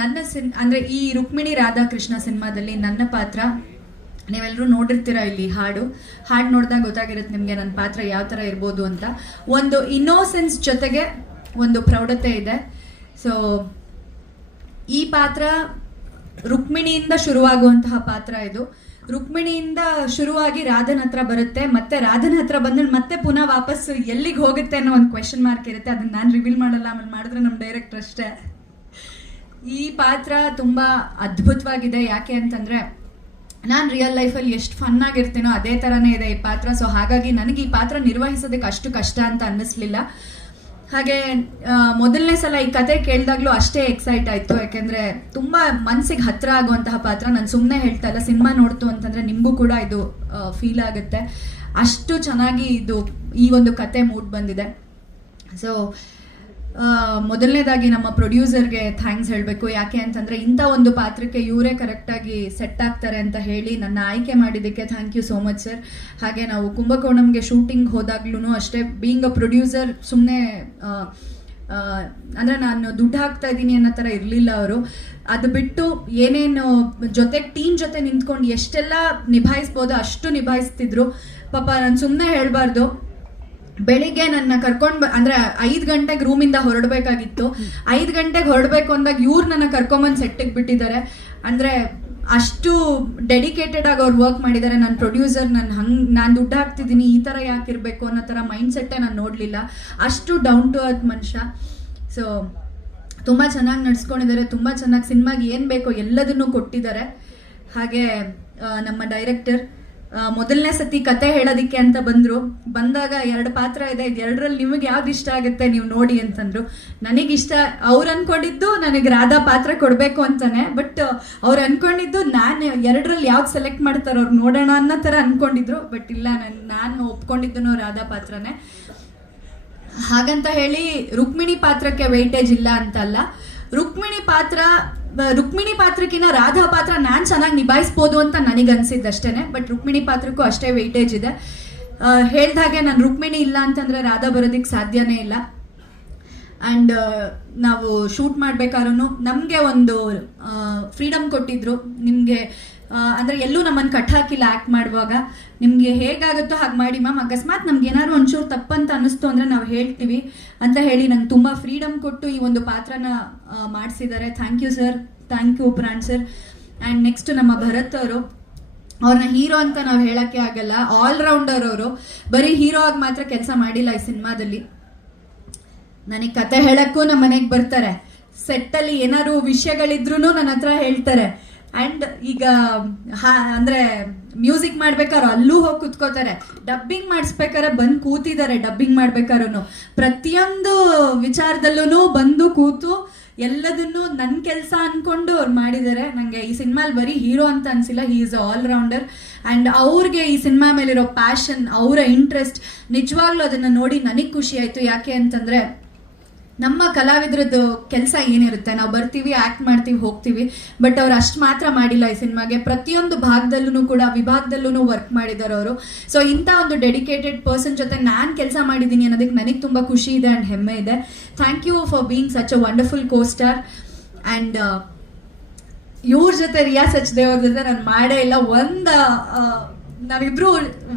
ನನ್ನ ಅಂದರೆ ಈ ರುಕ್ಮಿಣಿ ರಾಧಾಕೃಷ್ಣ ಸಿನಿಮಾದಲ್ಲಿ ನನ್ನ ಪಾತ್ರ ನೀವೆಲ್ಲರೂ ನೋಡಿರ್ತೀರ. ಇಲ್ಲಿ ಹಾಡು ನೋಡಿದಾಗ ಗೊತ್ತಾಗಿರುತ್ತೆ ನಿಮಗೆ ನನ್ನ ಪಾತ್ರ ಯಾವ ಥರ ಇರ್ಬೋದು ಅಂತ. ಒಂದು ಇನ್ನೋಸೆನ್ಸ್ ಜೊತೆಗೆ ಒಂದು ಪ್ರೌಢತೆ ಇದೆ. ಸೊ ಈ ಪಾತ್ರ ರುಕ್ಮಿಣಿಯಿಂದ ಶುರುವಾಗುವಂತಹ ಪಾತ್ರ ಇದು. ರುಕ್ಮಿಣಿಯಿಂದ ಶುರುವಾಗಿ ರಾಧನ ಹತ್ರ ಬರುತ್ತೆ, ಮತ್ತೆ ರಾಧನ ಹತ್ರ ಬಂದ್ರೆ ಮತ್ತೆ ಪುನಃ ವಾಪಸ್ ಎಲ್ಲಿಗೆ ಹೋಗುತ್ತೆ ಅನ್ನೋ ಒಂದು ಕ್ವೆಶನ್ ಮಾರ್ಕ್ ಇರುತ್ತೆ. ಅದನ್ನ ನಾನು ರಿವೀಲ್ ಮಾಡಲ್ಲ, ಆಮೇಲೆ ಮಾಡಿದ್ರೆ ನಮ್ಮ ಡೈರೆಕ್ಟರ್ ಅಷ್ಟೇ. ಈ ಪಾತ್ರ ತುಂಬ ಅದ್ಭುತವಾಗಿದೆ. ಯಾಕೆ ಅಂತಂದರೆ ನಾನು ರಿಯಲ್ ಲೈಫಲ್ಲಿ ಎಷ್ಟು ಫನ್ ಆಗಿರ್ತೀನೋ ಅದೇ ಥರನೇ ಇದೆ ಈ ಪಾತ್ರ. ಸೊ ಹಾಗಾಗಿ ನನಗೆ ಈ ಪಾತ್ರ ನಿರ್ವಹಿಸೋದಕ್ಕೆ ಅಷ್ಟು ಕಷ್ಟ ಅಂತ ಅನ್ನಿಸ್ಲಿಲ್ಲ. ಹಾಗೆ ಮೊದಲನೇ ಸಲ ಈ ಕತೆ ಕೇಳಿದಾಗಲೂ ಅಷ್ಟೇ ಎಕ್ಸೈಟ್ ಆಯಿತು. ಯಾಕೆಂದರೆ ತುಂಬ ಮನಸ್ಸಿಗೆ ಹತ್ತಿರ ಆಗುವಂತಹ ಪಾತ್ರ. ನಾನು ಸುಮ್ಮನೆ ಹೇಳ್ತಾ ಇಲ್ಲ, ಸಿನಿಮಾ ನೋಡ್ತು ಅಂತಂದರೆ ನಿಮಗೂ ಕೂಡ ಇದು ಫೀಲ್ ಆಗುತ್ತೆ. ಅಷ್ಟು ಚೆನ್ನಾಗಿ ಇದು ಈ ಒಂದು ಕತೆ ಮೂಡ್ ಬಂದಿದೆ. ಸೊ ಮೊದಲನೇದಾಗಿ ನಮ್ಮ ಪ್ರೊಡ್ಯೂಸರ್ಗೆ ಥ್ಯಾಂಕ್ಸ್ ಹೇಳಬೇಕು. ಯಾಕೆ ಅಂತಂದರೆ ಇಂಥ ಒಂದು ಪಾತ್ರಕ್ಕೆ ಇವರೇ ಕರೆಕ್ಟಾಗಿ ಸೆಟ್ ಆಗ್ತಾರೆ ಅಂತ ಹೇಳಿ ನನ್ನ ಆಯ್ಕೆ ಮಾಡಿದ್ದಕ್ಕೆ thank you so much sir. ಹಾಗೆ ನಾವು ಕುಂಭಕೋಣಂಗೆ ಶೂಟಿಂಗ್ ಹೋದಾಗ್ಲೂ ಅಷ್ಟೇ, ಬೀಯಿಂಗ್ ಅ ಪ್ರೊಡ್ಯೂಸರ್ ಸುಮ್ಮನೆ ಅಂದರೆ ನಾನು ದುಡ್ಡು ಹಾಕ್ತಾ ಇದ್ದೀನಿ ಅನ್ನೋ ಥರ ಇರಲಿಲ್ಲ ಅವರು. ಅದು ಬಿಟ್ಟು ಏನೇನು ಜೊತೆಗೆ ಟೀಮ್ ಜೊತೆ ನಿಂತ್ಕೊಂಡು ಎಷ್ಟೆಲ್ಲ ನಿಭಾಯಿಸ್ಬೋದೋ ಅಷ್ಟು ನಿಭಾಯಿಸ್ತಿದ್ರು. ಪಾಪ ನಾನು ಸುಮ್ಮನೆ ಹೇಳಬಾರ್ದು, ಬೆಳಿಗ್ಗೆ ನನ್ನ ಕರ್ಕೊಂಡು ಅಂದರೆ 5 ಗಂಟೆಗೆ ರೂಮಿಂದ ಹೊರಡಬೇಕಾಗಿತ್ತು. 5 ಗಂಟೆಗೆ ಹೊರಡಬೇಕು ಅಂದಾಗ ಇವ್ರು ನನ್ನ ಕರ್ಕೊಂಬಂದು ಸೆಟ್ಟಿಗೆ ಬಿಟ್ಟಿದ್ದಾರೆ. ಅಂದರೆ ಅಷ್ಟು ಡೆಡಿಕೇಟೆಡ್ ಆಗಿ ಅವ್ರು ವರ್ಕ್ ಮಾಡಿದ್ದಾರೆ. ನನ್ನ ಪ್ರೊಡ್ಯೂಸರ್ ನಾನು ದುಡ್ಡು ಹಾಕ್ತಿದ್ದೀನಿ ಈ ಥರ ಯಾಕೆ ಇರಬೇಕು ಅನ್ನೋ ಥರ ಮೈಂಡ್ ಸೆಟ್ಟೇ ನಾನು ನೋಡಲಿಲ್ಲ. ಅಷ್ಟು ಡೌನ್ ಟು ಅರ್ತ್ ಮನುಷ್ಯ. ಸೊ ತುಂಬ ಚೆನ್ನಾಗಿ ನಡ್ಸ್ಕೊಂಡಿದ್ದಾರೆ, ತುಂಬ ಚೆನ್ನಾಗಿ ಸಿನಿಮಾಗೆ ಏನು ಬೇಕೋ ಎಲ್ಲದನ್ನೂ ಕೊಟ್ಟಿದ್ದಾರೆ. ಹಾಗೆ ನಮ್ಮ ಡೈರೆಕ್ಟರ್ ಮೊದಲನೇ ಸತಿ ಕತೆ ಹೇಳೋದಿಕ್ಕೆ ಅಂತ ಬಂದಾಗ 2 ಪಾತ್ರ ಇದೆ, ಇದು 2ರಲ್ಲಿ ನಿಮಗೆ ಯಾವ್ದು ಇಷ್ಟ ಆಗುತ್ತೆ ನೀವು ನೋಡಿ ಅಂತಂದ್ರು. ನನಗಿಷ್ಟ, ಅವ್ರು ಅನ್ಕೊಂಡಿದ್ದು ನನಗೆ ರಾಧಾ ಪಾತ್ರ ಕೊಡಬೇಕು ಅಂತಾನೆ. ಬಟ್ ಅವ್ರು ಅನ್ಕೊಂಡಿದ್ದು ನಾನು 2ರಲ್ಲಿ ಯಾವ್ದು ಸೆಲೆಕ್ಟ್ ಮಾಡ್ತಾರೋ ಅವ್ರು ನೋಡೋಣ ಅನ್ನೋ ಥರ ಅನ್ಕೊಂಡಿದ್ರು. ಬಟ್ ಇಲ್ಲ, ನಾನು ಒಪ್ಕೊಂಡಿದ್ದು ರಾಧಾ ಪಾತ್ರನೇ. ಹಾಗಂತ ಹೇಳಿ ರುಕ್ಮಿಣಿ ಪಾತ್ರಕ್ಕೆ ವೆಯ್ಟೇಜ್ ಇಲ್ಲ ಅಂತಲ್ಲ. ರುಕ್ಮಿಣಿ ಪಾತ್ರಕ್ಕಿಂತ ರಾಧಾ ಪಾತ್ರ ನಾನು ಚೆನ್ನಾಗಿ ನಿಭಾಯಿಸ್ಬೋದು ಅಂತ ನನಗೆ ಅನಿಸಿದ್ದಷ್ಟೇ. ಬಟ್ ರುಕ್ಮಿಣಿ ಪಾತ್ರಕ್ಕೂ ಅಷ್ಟೇ ವೆಯ್ಟೇಜ್ ಇದೆ. ಹೇಳ್ದಾಗೆ ನಾನು ರುಕ್ಮಿಣಿ ಇಲ್ಲ ಅಂತಂದರೆ ರಾಧಾ ಬರೋದಕ್ಕೆ ಸಾಧ್ಯನೇ ಇಲ್ಲ. ಆ್ಯಂಡ್ ನಾವು ಶೂಟ್ ಮಾಡಬೇಕಾದ್ರೂ ನಮಗೆ ಒಂದು ಫ್ರೀಡಮ್ ಕೊಟ್ಟಿದ್ರು. ನಿಮಗೆ ಅಂದರೆ ಎಲ್ಲೂ ನಮ್ಮನ್ನು ಕಟ್ಟಾಕಿಲ್ಲ. ಆ್ಯಕ್ಟ್ ಮಾಡುವಾಗ ನಿಮಗೆ ಹೇಗಾಗುತ್ತೋ ಹಾಗೆ ಮಾಡಿ ಮ್ಯಾಮ್, ಅಕಸ್ಮಾತ್ ನಮ್ಗೆ ಏನಾದ್ರು ಒಂಚೂರು ತಪ್ಪಂತ ಅನ್ನಿಸ್ತು ಅಂದರೆ ನಾವು ಹೇಳ್ತೀವಿ ಅಂತ ಹೇಳಿ ನಂಗೆ ತುಂಬ ಫ್ರೀಡಮ್ ಕೊಟ್ಟು ಈ ಒಂದು ಪಾತ್ರನ ಮಾಡಿಸಿದ್ದಾರೆ. Thank you sir, thank you Pran sir. And next ನಮ್ಮ ಭರತ್ ಅವರು, ಅವ್ರನ್ನ ಹೀರೋ ಅಂತ ನಾವು ಹೇಳೋಕ್ಕೆ ಆಗಲ್ಲ, ಆಲ್ರೌಂಡರ್ ಅವರು. ಬರೀ ಹೀರೋ ಆಗಿ ಮಾತ್ರ ಕೆಲಸ ಮಾಡಿಲ್ಲ ಈ ಸಿನಿಮಾದಲ್ಲಿ. ನನಗೆ ಕತೆ ಹೇಳೋಕ್ಕೂ ನಮ್ಮ ಮನೆಗೆ ಬರ್ತಾರೆ, ಸೆಟ್ಟಲ್ಲಿ ಏನಾದ್ರು ವಿಷಯಗಳಿದ್ರೂ ನನ್ನ ಹತ್ರ ಹೇಳ್ತಾರೆ. ಆ್ಯಂಡ್ ಈಗ ಅಂದರೆ ಮ್ಯೂಸಿಕ್ ಮಾಡ್ಬೇಕಾದ್ರು ಅಲ್ಲೂ ಹೋಗಿ ಕೂತ್ಕೋತಾರೆ, ಡಬ್ಬಿಂಗ್ ಮಾಡಿಸ್ಬೇಕಾದ್ರೆ ಬಂದು ಕೂತಿದ್ದಾರೆ. ಡಬ್ಬಿಂಗ್ ಮಾಡ್ಬೇಕಾದ್ರೂ ಪ್ರತಿಯೊಂದು ವಿಚಾರದಲ್ಲೂ ಬಂದು ಕೂತು ಎಲ್ಲದನ್ನು ನನ್ನ ಕೆಲಸ ಅಂದ್ಕೊಂಡು ಅವ್ರು ಮಾಡಿದ್ದಾರೆ. ನನಗೆ ಈ ಸಿನಿಮಾಲಿ ಬರೀ ಹೀರೋ ಅಂತ ಅನಿಸಿಲ್ಲ, ಹೀ ಈಸ್ ಆಲ್ರೌಂಡರ್. ಆ್ಯಂಡ್ ಅವ್ರಿಗೆ ಈ ಸಿನಿಮಾ ಮೇಲಿರೋ ಪ್ಯಾಷನ್, ಅವರ ಇಂಟ್ರೆಸ್ಟ್, ನಿಜವಾಗ್ಲೂ ಅದನ್ನು ನೋಡಿ ನನಗೆ ಖುಷಿ ಆಯಿತು. ಯಾಕೆ ಅಂತಂದರೆ ನಮ್ಮ ಕಲಾವಿದ್ರದ್ದು ಕೆಲಸ ಏನಿರುತ್ತೆ, ನಾವು ಬರ್ತೀವಿ, ಆ್ಯಕ್ಟ್ ಮಾಡ್ತೀವಿ, ಹೋಗ್ತೀವಿ. ಬಟ್ ಅವ್ರು ಅಷ್ಟು ಮಾತ್ರ ಮಾಡಿಲ್ಲ ಈ ಸಿನಿಮಾಗೆ. ಪ್ರತಿಯೊಂದು ಭಾಗದಲ್ಲೂ ಕೂಡ, ವಿಭಾಗದಲ್ಲೂ ವರ್ಕ್ ಮಾಡಿದ್ದಾರೆ ಅವರು. ಸೊ ಇಂಥ ಒಂದು ಡೆಡಿಕೇಟೆಡ್ ಪರ್ಸನ್ ಜೊತೆ ನಾನು ಕೆಲಸ ಮಾಡಿದ್ದೀನಿ ಅನ್ನೋದಕ್ಕೆ ನನಗೆ ತುಂಬ ಖುಷಿ ಇದೆ ಆ್ಯಂಡ್ ಹೆಮ್ಮೆ ಇದೆ. Thank you for being such a wonderful costar. And ಇವ್ರ ಜೊತೆ ರಿಯಾ ಸಚ್ದೇವ್ ಅವ್ರ ಜೊತೆ ನಾನು ಮಾಡೇ ಇಲ್ಲ. ನಾವಿಬ್ರು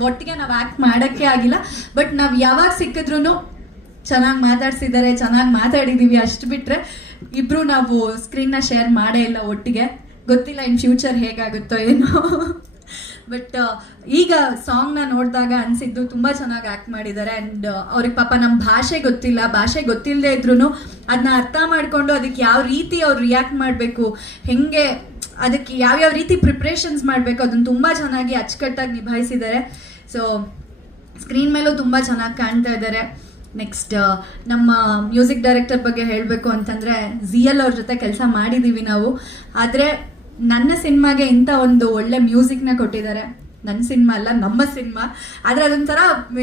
ಒಟ್ಟಿಗೆ ನಾವು ಆ್ಯಕ್ಟ್ ಮಾಡೋಕ್ಕೆ ಆಗಿಲ್ಲ. ಬಟ್ ನಾವು ಯಾವಾಗ ಸಿಕ್ಕಿದ್ರೂ ಚೆನ್ನಾಗಿ ಮಾತಾಡ್ಸಿದ್ದಾರೆ, ಚೆನ್ನಾಗಿ ಮಾತಾಡಿದ್ದೀವಿ. ಅಷ್ಟು ಬಿಟ್ಟರೆ ಇಬ್ಬರು ನಾವು ಸ್ಕ್ರೀನ್ನ ಶೇರ್ ಮಾಡೇ ಇಲ್ಲ ಒಟ್ಟಿಗೆ. ಗೊತ್ತಿಲ್ಲ ಇನ್ ಫ್ಯೂಚರ್ ಹೇಗಾಗುತ್ತೋ ಏನೋ. ಬಟ್ ಈಗ ಸಾಂಗ್ನ ನೋಡಿದಾಗ ಅನಿಸಿದ್ದು ತುಂಬ ಚೆನ್ನಾಗಿ ಆ್ಯಕ್ಟ್ ಮಾಡಿದ್ದಾರೆ. ಆ್ಯಂಡ್ ಅವ್ರಿಗೆ ಪಾಪ ನಮ್ಮ ಭಾಷೆ ಗೊತ್ತಿಲ್ಲದೆ ಇದ್ರೂ ಅದನ್ನ ಅರ್ಥ ಮಾಡಿಕೊಂಡು ಅದಕ್ಕೆ ಯಾವ ರೀತಿ ಅವ್ರು ರಿಯಾಕ್ಟ್ ಮಾಡಬೇಕು, ಹೇಗೆ ಅದಕ್ಕೆ ಯಾವ್ಯಾವ ರೀತಿ ಪ್ರಿಪ್ರೇಷನ್ಸ್ ಮಾಡಬೇಕು, ಅದನ್ನು ತುಂಬ ಚೆನ್ನಾಗಿ ಅಚ್ಚುಕಟ್ಟಾಗಿ ನಿಭಾಯಿಸಿದ್ದಾರೆ. ಸೊ ಸ್ಕ್ರೀನ್ ಮೇಲೂ ತುಂಬ ಚೆನ್ನಾಗಿ ಕಾಣ್ತಾ ಇದ್ದಾರೆ. ನೆಕ್ಸ್ಟ್ ನಮ್ಮ ಮ್ಯೂಸಿಕ್ ಡೈರೆಕ್ಟರ್ ಬಗ್ಗೆ ಹೇಳಬೇಕು ಅಂತಂದರೆ ಜಿಎಲ್ ಅವ್ರ ಜೊತೆ ಕೆಲಸ ಮಾಡಿದ್ದೀವಿ ನಾವು. ಆದರೆ ನನ್ನ ಸಿನಿಮಾಗೆ ಇಂಥ ಒಂದು ಒಳ್ಳೆ ಮ್ಯೂಸಿಕ್ನ ಕೊಟ್ಟಿದ್ದಾರೆ. ನನ್ನ ಸಿನಿಮಾ ಅಲ್ಲ, ನಮ್ಮ ಸಿನಿಮಾ. ಆದರೆ ಅದೊಂಥರ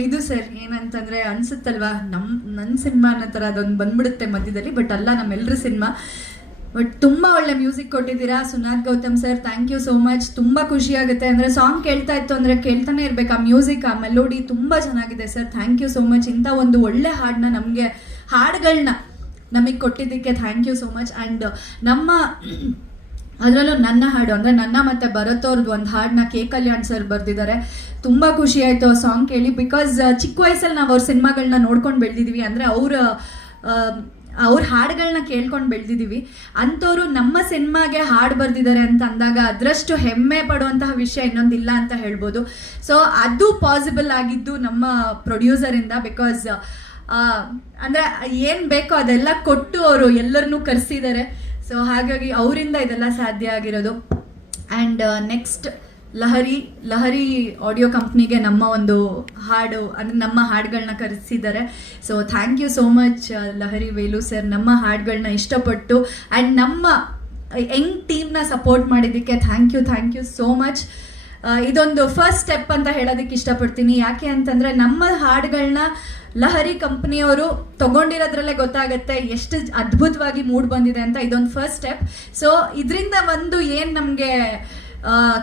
ಇದು ಸರ್, ಏನಂತಂದರೆ ಅನಿಸುತ್ತಲ್ವಾ, ನನ್ನ ಸಿನಿಮಾ ಅನ್ನೋ ಥರ ಅದೊಂದು ಬಂದ್ಬಿಡುತ್ತೆ ಮಧ್ಯದಲ್ಲಿ. ಬಟ್ ಅಲ್ಲ, ನಮ್ಮೆಲ್ಲರ ಸಿನಿಮಾ. ಬಟ್ ತುಂಬ ಒಳ್ಳೆ ಮ್ಯೂಸಿಕ್ ಕೊಟ್ಟಿದ್ದೀರಾ Sunad Gautam sir, thank you so much. ತುಂಬ ಖುಷಿ ಆಗುತ್ತೆ. ಅಂದರೆ ಸಾಂಗ್ ಕೇಳ್ತಾ ಇತ್ತು ಅಂದರೆ ಕೇಳ್ತಾನೆ ಇರಬೇಕು. ಆ ಮ್ಯೂಸಿಕ್, ಆ ಮೆಲೋಡಿ ತುಂಬ ಚೆನ್ನಾಗಿದೆ sir, thank you so much. ಇಂಥ ಒಂದು ಒಳ್ಳೆ ಹಾಡನ್ನ, ನಮಗೆ ಹಾಡುಗಳನ್ನ ನಮಗೆ ಕೊಟ್ಟಿದ್ದಕ್ಕೆ thank you so much. And ನಮ್ಮ ಅದರಲ್ಲೂ ನನ್ನ ಹಾಡು ಅಂದರೆ ನನ್ನ ಮತ್ತು ಭರತ್ ಅವ್ರದ್ದು ಒಂದು ಹಾಡನ್ನ ಕೆ ಕಲ್ಯಾಣ್ ಸರ್ ಬರೆದಿದ್ದಾರೆ. ತುಂಬ ಖುಷಿ ಆಯಿತು ಆ ಸಾಂಗ್ ಕೇಳಿ. ಬಿಕಾಸ್ ಚಿಕ್ಕ ವಯಸ್ಸಲ್ಲಿ ನಾವು ಅವ್ರ ಸಿನಿಮಾಗಳನ್ನ ನೋಡ್ಕೊಂಡು ಬೆಳೆದಿದ್ದೀವಿ, ಅಂದರೆ ಅವ್ರ ಹಾಡುಗಳನ್ನ ಕೇಳ್ಕೊಂಡು ಬೆಳೆದಿದ್ದೀವಿ. ಅಂಥವ್ರು ನಮ್ಮ ಸಿನಿಮಾಗೆ ಹಾಡು ಬರೆದಿದ್ದಾರೆ ಅಂತ ಅಂದಾಗ ಅದರಷ್ಟು ಹೆಮ್ಮೆ ಪಡುವಂತಹ ವಿಷಯ ಇನ್ನೊಂದಿಲ್ಲ ಅಂತ ಹೇಳ್ಬೋದು. ಸೊ ಅದು ಪಾಸಿಬಲ್ ಆಗಿದ್ದು ನಮ್ಮ ಪ್ರೊಡ್ಯೂಸರಿಂದ. ಬಿಕಾಸ್ ಅಂದರೆ ಏನು ಬೇಕೋ ಅದೆಲ್ಲ ಕೊಟ್ಟು ಅವರು ಎಲ್ಲರನ್ನೂ ಕರೆಸಿದ್ದಾರೆ. ಸೊ ಹಾಗಾಗಿ ಅವರಿಂದ ಇದೆಲ್ಲ ಸಾಧ್ಯ ಆಗಿರೋದು. ಆ್ಯಂಡ್ ನೆಕ್ಸ್ಟ್ ಲಹರಿ ಆಡಿಯೋ ಕಂಪ್ನಿಗೆ ನಮ್ಮ ಒಂದು ಹಾಡು ಅಂದರೆ ನಮ್ಮ ಹಾಡುಗಳನ್ನ ಕರೆಸಿದ್ದಾರೆ. So thank you so much Lahari Velu sir, ನಮ್ಮ ಹಾಡುಗಳನ್ನ ಇಷ್ಟಪಟ್ಟು ಆ್ಯಂಡ್ ನಮ್ಮ ಯಂಗ್ ಟೀಮ್ನ ಸಪೋರ್ಟ್ ಮಾಡಿದ್ದಕ್ಕೆ ಥ್ಯಾಂಕ್ ಯು ಸೋ ಮಚ್. ಇದೊಂದು ಫಸ್ಟ್ ಸ್ಟೆಪ್ ಅಂತ ಹೇಳೋದಕ್ಕೆ ಇಷ್ಟಪಡ್ತೀನಿ. ಯಾಕೆ ಅಂತಂದರೆ ನಮ್ಮ ಹಾಡುಗಳನ್ನ ಲಹರಿ ಕಂಪ್ನಿಯವರು ತಗೊಂಡಿರೋದ್ರಲ್ಲೇ ಗೊತ್ತಾಗುತ್ತೆ ಎಷ್ಟು ಅದ್ಭುತವಾಗಿ ಮೂಡ್ ಬಂದಿದೆ ಅಂತ. ಇದೊಂದು ಫಸ್ಟ್ ಸ್ಟೆಪ್. ಸೊ ಇದರಿಂದ ಒಂದು ಏನು ನಮಗೆ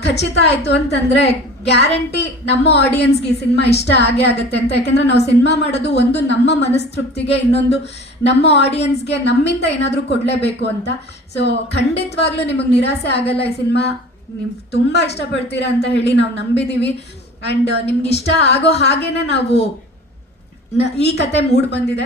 ಖಚಿತ ಆಯಿತು ಅಂತಂದರೆ ಗ್ಯಾರಂಟಿ ನಮ್ಮ ಆಡಿಯನ್ಸ್ಗೆ ಈ ಸಿನಿಮಾ ಇಷ್ಟ ಆಗೇ ಆಗುತ್ತೆ ಅಂತ. ಯಾಕೆಂದರೆ ನಾವು ಸಿನಿಮಾ ಮಾಡೋದು ಒಂದು ನಮ್ಮ ಮನಸ್ತೃಪ್ತಿಗೆ, ಇನ್ನೊಂದು ನಮ್ಮ ಆಡಿಯನ್ಸ್ಗೆ ನಮ್ಮಿಂದ ಏನಾದರೂ ಕೊಡಲೇಬೇಕು ಅಂತ. ಸೊ ಖಂಡಿತವಾಗ್ಲೂ ನಿಮಗೆ ನಿರಾಸೆ ಆಗಲ್ಲ. ಈ ಸಿನಿಮಾ ನೀವು ತುಂಬ ಇಷ್ಟಪಡ್ತೀರಾ ಅಂತ ಹೇಳಿ ನಾವು ನಂಬಿದ್ದೀವಿ. ಆ್ಯಂಡ್ ನಿಮ್ಗೆ ಇಷ್ಟ ಆಗೋ ಹಾಗೇನೆ ನಾವು ಈ ಕತೆ ಮೂಡ್ ಬಂದಿದೆ.